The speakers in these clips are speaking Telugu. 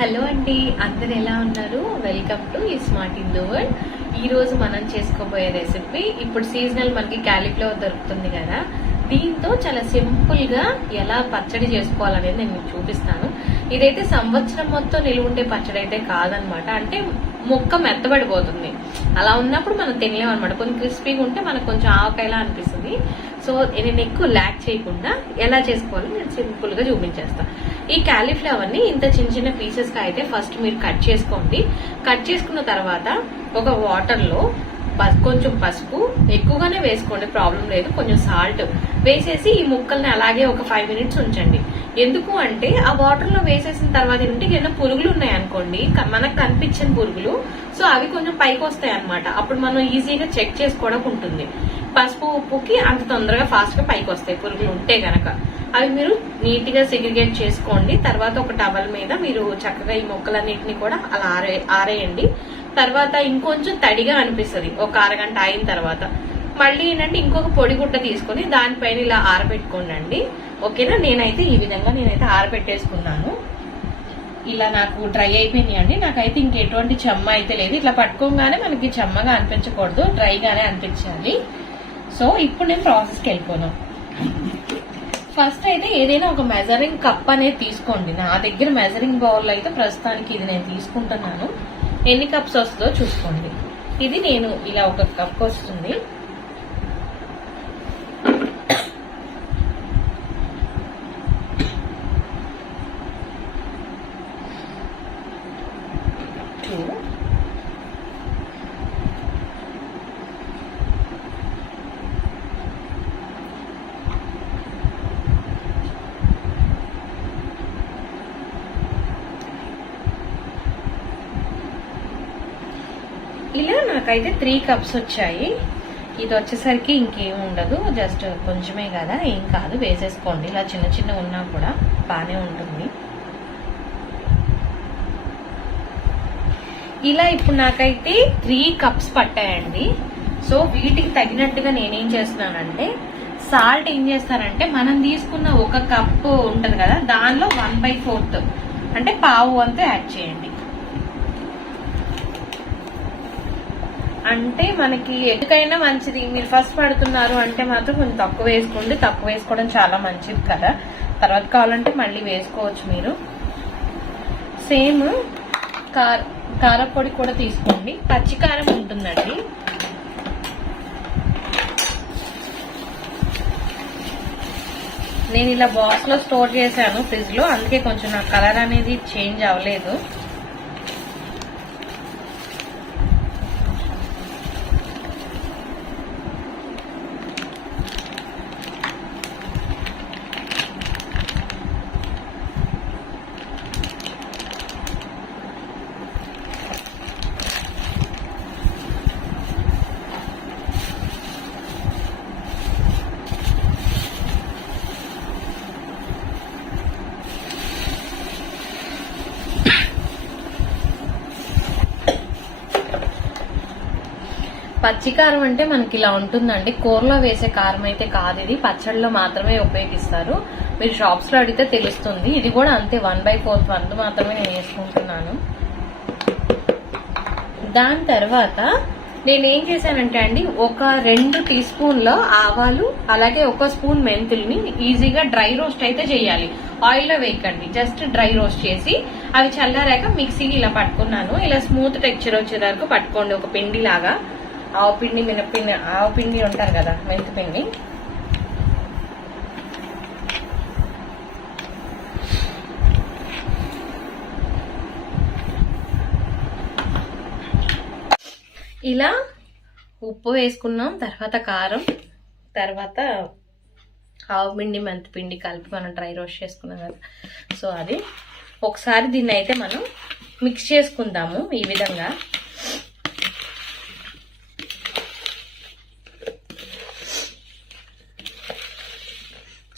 హలో అండి అందరు ఎలా ఉన్నారు? వెల్కమ్ టు ఈ స్మార్ట్ ఇన్ ద వరల్డ్ ఈ రోజు మనం చేసుకోబోయే రెసిపీ ఇప్పుడు సీజనల్ మనకి క్యాలిఫ్లవర్ దొరుకుతుంది కదా. దీంతో చాలా సింపుల్గా ఎలా పచ్చడి చేసుకోవాలనేది నేను మీకు చూపిస్తాను. ఇదైతే సంవత్సరం మొత్తం నిలువ ఉండే పచ్చడి అయితే కాదనమాట. అంటే మొక్క మెత్తబడిపోతుంది. అలా ఉన్నప్పుడు మనం తినలేము అనమాట కొంచెం క్రిస్పీగా ఉంటే మనకు కొంచెం ఆవకాయలా అనిపిస్తుంది. సో నేను ఎక్కువ ల్యాక్ చేయకుండా ఎలా చేసుకోవాలో నేను సింపుల్గా చూపించేస్తాను ఈ క్యాలీఫ్లవర్ని ఇంత చిన్న చిన్న పీసెస్గా అయితే ఫస్ట్ మీరు కట్ చేసుకోండి. కట్ చేసుకున్న తర్వాత ఒక వాటర్లో కొంచెం పసుపు ఎక్కువగానే వేసుకోండి ప్రాబ్లం లేదు కొంచెం సాల్ట్ వేసేసి ఈ ముక్కల్ని అలాగే ఒక ఫైవ్ మినిట్స్ ఉంచండి. ఎందుకు అంటే ఆ వాటర్లో వేసేసిన తర్వాత ఏంటంటే ఏదైనా పురుగులు ఉన్నాయనుకోండి మనకు కనిపించిన పురుగులు సో అవి కొంచెం పైకి వస్తాయి అనమాట అప్పుడు మనం ఈజీగా చెక్ చేసుకోవడం ఉంటుంది. పసుపు ఉప్పుకి అంత తొందరగా ఫాస్ట్గా పైకి వస్తాయి పురుగులు ఉంటే గనక. అవి మీరు నీట్గా సెగ్రిగేట్ చేసుకోండి. తర్వాత ఒక టవల్ మీద మీరు చక్కగా ఈ మొక్కలన్నిటిని కూడా అలా ఆరే ఆరేయండి. తర్వాత ఇంకొంచెం తడిగా అనిపిస్తుంది. ఒక అరగంట అయిన తర్వాత. మళ్ళీ ఏంటంటే ఇంకొక పొడి గుడ్డ తీసుకొని దానిపైన ఇలా ఆరబెట్టుకోండి ఓకేనా? నేనైతే ఈ విధంగా నేనైతే ఆరబెట్టేసుకున్నాను. ఇలా నాకు డ్రై అయిపోయినాయి అండి నాకైతే ఇంకెటువంటి చెమ్మ అయితే లేదు. ఇట్లా పట్టుకోగానే మనకి చెమ్మగా అనిపించకూడదు. డ్రైగానే అనిపించాలి. సో ఇప్పుడు నేను ప్రాసెస్కి వెళ్ళిపోను ఫస్ట్ అయితే ఏదైనా ఒక మెజరింగ్ కప్ అనేది తీసుకోండి. నా దగ్గర మెజరింగ్ బౌల్ అయితే ప్రస్తుతానికి ఇది నేను తీసుకుంటున్నాను. ఎన్ని కప్స్ వస్తుందో చూసుకోండి. ఇది నేను ఇలా ఒక కప్ వస్తుంది టూ ఇలా నాకైతే త్రీ కప్స్ వచ్చాయి. ఇది వచ్చేసరికి ఇంకేం ఉండదు. జస్ట్ కొంచెమే కదా. ఏం కాదు. వేసేసుకోండి. ఇలా చిన్న చిన్న ఉన్నా కూడా బాగానే ఉంటుంది. ఇలా ఇప్పుడు నాకైతే త్రీ కప్స్ పట్టాయండి. సో వీటికి తగినట్టుగా నేనేం చేస్తున్నానంటే సాల్ట్ ఏం చేస్తానంటే మనం తీసుకున్న ఒక కప్పు ఉంటుంది కదా దానిలో వన్ బై ఫోర్త్ అంటే పావు వంతు యాడ్ చేయండి. అంటే మనకి ఎందుకైనా మంచిది. మీరు ఫస్ట్ పడుతున్నారు అంటే మాత్రం కొంచెం తక్కువ వేసుకోండి. తక్కువ వేసుకోవడం చాలా మంచిది కదా. తర్వాత కావాలంటే మళ్ళీ వేసుకోవచ్చు మీరు. సేమ్ కార కారపొడి కూడా తీసుకోండి. పచ్చి కారం ఉంటుందండి. నేను ఇలా బాక్స్లో స్టోర్ చేశాను ఫ్రిడ్జ్లో. అందుకే కొంచెం నా కలర్ అనేది చేంజ్ అవ్వలేదు. పచ్చి కారం అంటే మనకి ఇలా ఉంటుందండి. కూరలో వేసే కారం అయితే కాదు ఇది. పచ్చడిలో మాత్రమే ఉపయోగిస్తారు. మీరు షాప్స్లో అడిగితే తెలుస్తుంది. ఇది కూడా అంతే వన్ బై ఫోర్త్ వంతు మాత్రమే నేను వేసుకుంటున్నాను. దాని తర్వాత నేను ఏం చేశానంటే అండి ఒక రెండు టీ స్పూన్ల ఆవాలు అలాగే ఒక స్పూన్ మెంతుల్ని ఈజీగా డ్రై రోస్ట్ అయితే చేయాలి. ఆయిల్లో వేయకండి. జస్ట్ డ్రై రోస్ట్ చేసి అవి చల్లారాక మిక్సీకి ఇలా పట్టుకున్నాను. ఇలా స్మూత్ టెక్చర్ వచ్చే వరకు పట్టుకోండి. ఒక పిండి లాగా ఆవు పిండి మినపిండి ఆవు పిండి ఉంటారు కదా మెంతి పిండి. ఇలా ఉప్పు వేసుకున్నాం తర్వాత కారం తర్వాత ఆవు పిండి మెంతి పిండి కలిపి మనం డ్రై రోస్ట్ చేసుకున్నాం కదా. సో అది ఒకసారి దీన్ని అయితే మనం మిక్స్ చేసుకుందాము ఈ విధంగా.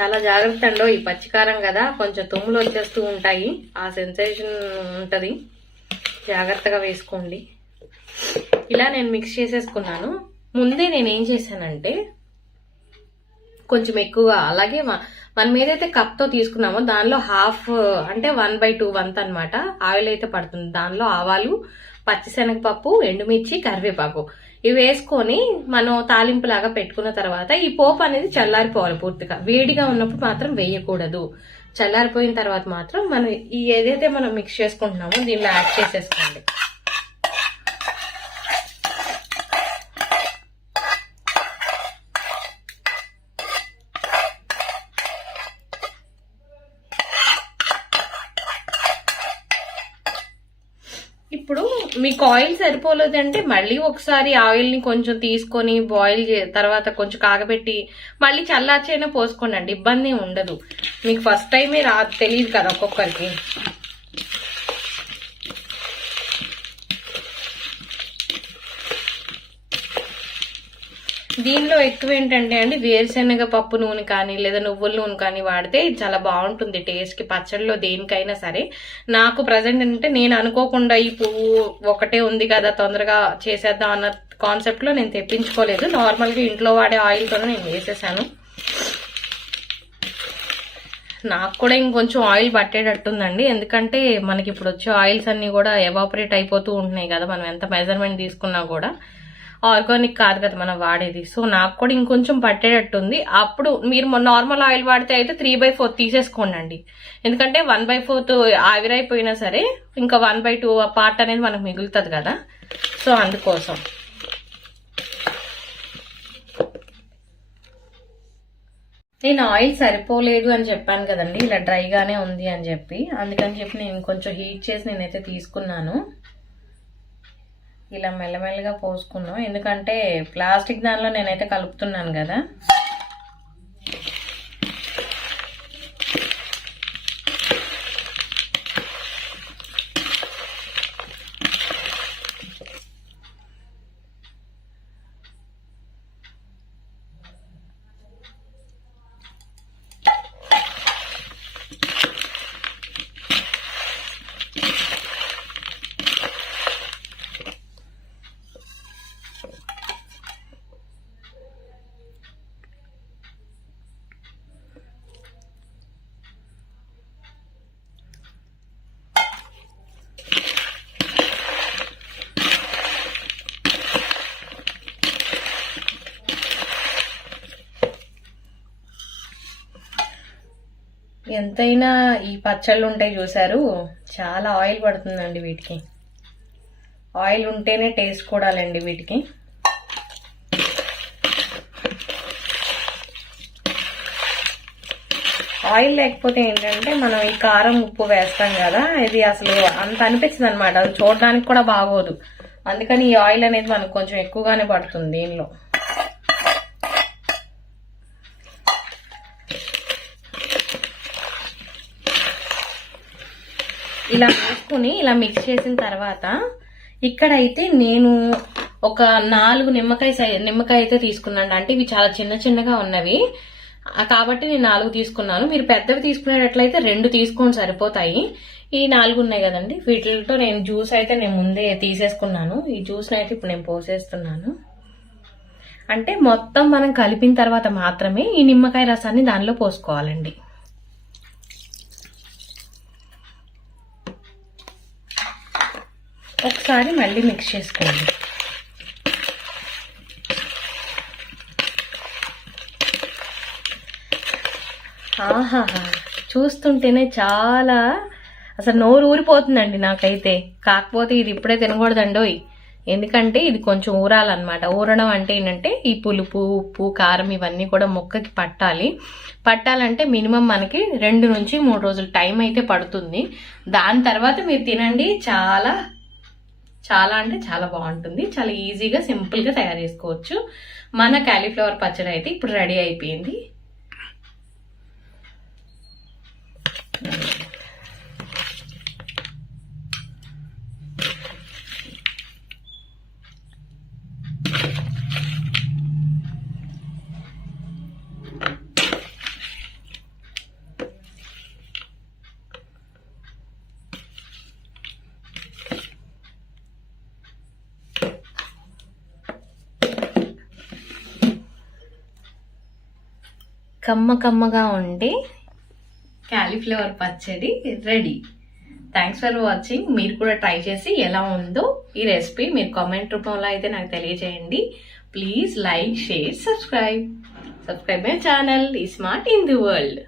చాలా జాగ్రత్త అండో ఈ పచ్చికారం కదా. కొంచెం తుమ్ములు వచ్చేస్తూ ఉంటాయి. ఆ సెన్సేషన్ ఉంటుంది. జాగ్రత్తగా వేసుకోండి. ఇలా నేను మిక్స్ చేసేసుకున్నాను. ముందే నేను ఏం చేశానంటే కొంచెం ఎక్కువగా అలాగే మనం ఏదైతే కప్తో తీసుకున్నామో దానిలో హాఫ్ అంటే వన్ బై టూ వంత్ అనమాట ఆయిల్ అయితే పడుతుంది. దానిలో ఆవాలు పచ్చిశనగపప్పు ఎండుమిర్చి కరివేపాకు. ఇవి వేసుకొని మనం తాలింపు లాగా పెట్టుకున్న తర్వాత ఈ పోపు అనేది చల్లారిపోవాలి పూర్తిగా. వేడిగా ఉన్నప్పుడు మాత్రం వేయకూడదు. చల్లారిపోయిన తర్వాత మాత్రం మనం ఈ ఏదైతే మనం మిక్స్ చేసుకుంటున్నామో దీనిలో యాడ్ చేసేసుకోండి. ఇప్పుడు మీకు ఆయిల్ సరిపోలేదు అంటే మళ్ళీ ఒకసారి ఆయిల్ని కొంచెం తీసుకొని బాయిల్ తర్వాత కొంచెం కాగబెట్టి మళ్ళీ చల్లార్చైనా పోసుకోండి ఇబ్బంది ఉండదు. మీకు ఫస్ట్ టైమే రా తెలియదు కదా ఒక్కొక్కరికి. దీనిలో ఎక్కువ ఏంటంటే అండి వేరుశనగ పప్పు నూనె కానీ లేదా నువ్వుల నూనె కానీ వాడితే చాలా బాగుంటుంది టేస్ట్కి పచ్చడిలో దేనికైనా సరే. నాకు ప్రజెంట్ ఏంటంటే నేను అనుకోకుండా ఈ పువ్వు ఒకటే ఉంది కదా తొందరగా చేసేద్దాం అన్న కాన్సెప్ట్లో నేను తెప్పించుకోలేదు. నార్మల్గా ఇంట్లో వాడే ఆయిల్ నేను వేసేసాను. నాకు కూడా ఇంకొంచెం ఆయిల్ పట్టేటట్టుందండి. ఎందుకంటే మనకి ఇప్పుడు వచ్చే ఆయిల్స్ అన్నీ కూడా ఎవాపరేట్ అయిపోతూ ఉంటున్నాయి కదా మనం ఎంత మెజర్మెంట్ తీసుకున్నా కూడా. ఆర్గానిక్ కాదు కదా మనం వాడేది. సో నాకు కూడా ఇంకొంచెం పట్టేటట్టుంది. అప్పుడు మీరు నార్మల్ ఆయిల్ వాడితే అయితే త్రీ బై ఫోర్ తీసేసుకోండి ఎందుకంటే వన్ బై ఫోర్త్ ఆవిరైపోయినా సరే ఇంకా వన్ బై టూ పార్ట్ అనేది మనకు మిగులుతుంది కదా. సో అందుకోసం. నేను ఆయిల్ సరిపోలేదు అని చెప్పాను కదండి. ఇలా డ్రైగానే ఉంది అని చెప్పి. అందుకని చెప్పి నేను కొంచెం హీట్ చేసి నేనైతే తీసుకున్నాను. ఇలా మెల్లమెల్లగా పోసుకున్నాం. ఎందుకంటే ప్లాస్టిక్ దానిలో నేనైతే కలుపుతున్నాను కదా. ఎంతైనా ఈ పచ్చళ్ళు ఉంటాయి చూసారు చాలా ఆయిల్ పడుతుందండి వీటికి. ఆయిల్ ఉంటేనే టేస్ట్ కూడాలండి వీటికి. ఆయిల్ లేకపోతే ఏంటంటే మనం ఈ కారం ఉప్పు వేస్తాం కదా ఇది అసలు అంత అనిపించదు అనమాట అది చూడడానికి కూడా బాగోదు. అందుకని ఈ ఆయిల్ అనేది మనకు కొంచెం ఎక్కువగానే పడుతుంది దీనిలో. ఇలా వేసుకుని ఇలా మిక్స్ చేసిన తర్వాత ఇక్కడైతే నేను ఒక నాలుగు నిమ్మకాయ సై నిమ్మకాయ అయితే తీసుకున్నాను. అంటే ఇవి చాలా చిన్న చిన్నగా ఉన్నవి. కాబట్టి నేను నాలుగు తీసుకున్నాను. మీరు పెద్దవి తీసుకునేటట్లయితే రెండు తీసుకొని సరిపోతాయి. ఈ నాలుగు ఉన్నాయి కదండి. వీటితో నేను జ్యూస్ అయితే నేను ముందే తీసేసుకున్నాను. ఈ జ్యూస్ని అయితే ఇప్పుడు నేను పోసేస్తున్నాను. అంటే మొత్తం మనం కలిపిన తర్వాత మాత్రమే ఈ నిమ్మకాయ రసాన్ని దానిలో పోసుకోవాలండి. ఒకసారి మళ్ళీ మిక్స్ చేసుకోండి. ఆహాహా చూస్తుంటేనే చాలా అసలు నోరు ఊరిపోతుందండి నాకైతే. కాకపోతే ఇది ఇప్పుడే తినకూడదండోయ్ ఎందుకంటే ఇది కొంచెం ఊరాలన్నమాట. ఊరడం అంటే ఏంటంటే ఈ పులుపు ఉప్పు కారం ఇవన్నీ కూడా మొక్కకి పట్టాలి. పట్టాలంటే మినిమం మనకి రెండు నుంచి మూడు రోజులు టైం అయితే పడుతుంది. దాని తర్వాత మీరు తినండి. చాలా చాలా అంటే చాలా బాగుంటుంది. చాలా ఈజీగా సింపుల్గా తయారు చేసుకోవచ్చు. మన క్యాలీఫ్లవర్ పచ్చడి అయితే ఇప్పుడు రెడీ అయిపోయింది. కమ్మ కమ్మగా ఉండే క్యాలీఫ్లవర్ పచ్చడి రెడీ. థ్యాంక్స్ ఫర్ వాచింగ్ మీరు కూడా ట్రై చేసి ఎలా ఉందో ఈ రెసిపీ మీరు కామెంట్ రూపంలో అయితే నాకు తెలియజేయండి. Please like share subscribe subscribe my channel ఈ స్మార్ట్ ఇన్ ది వరల్డ్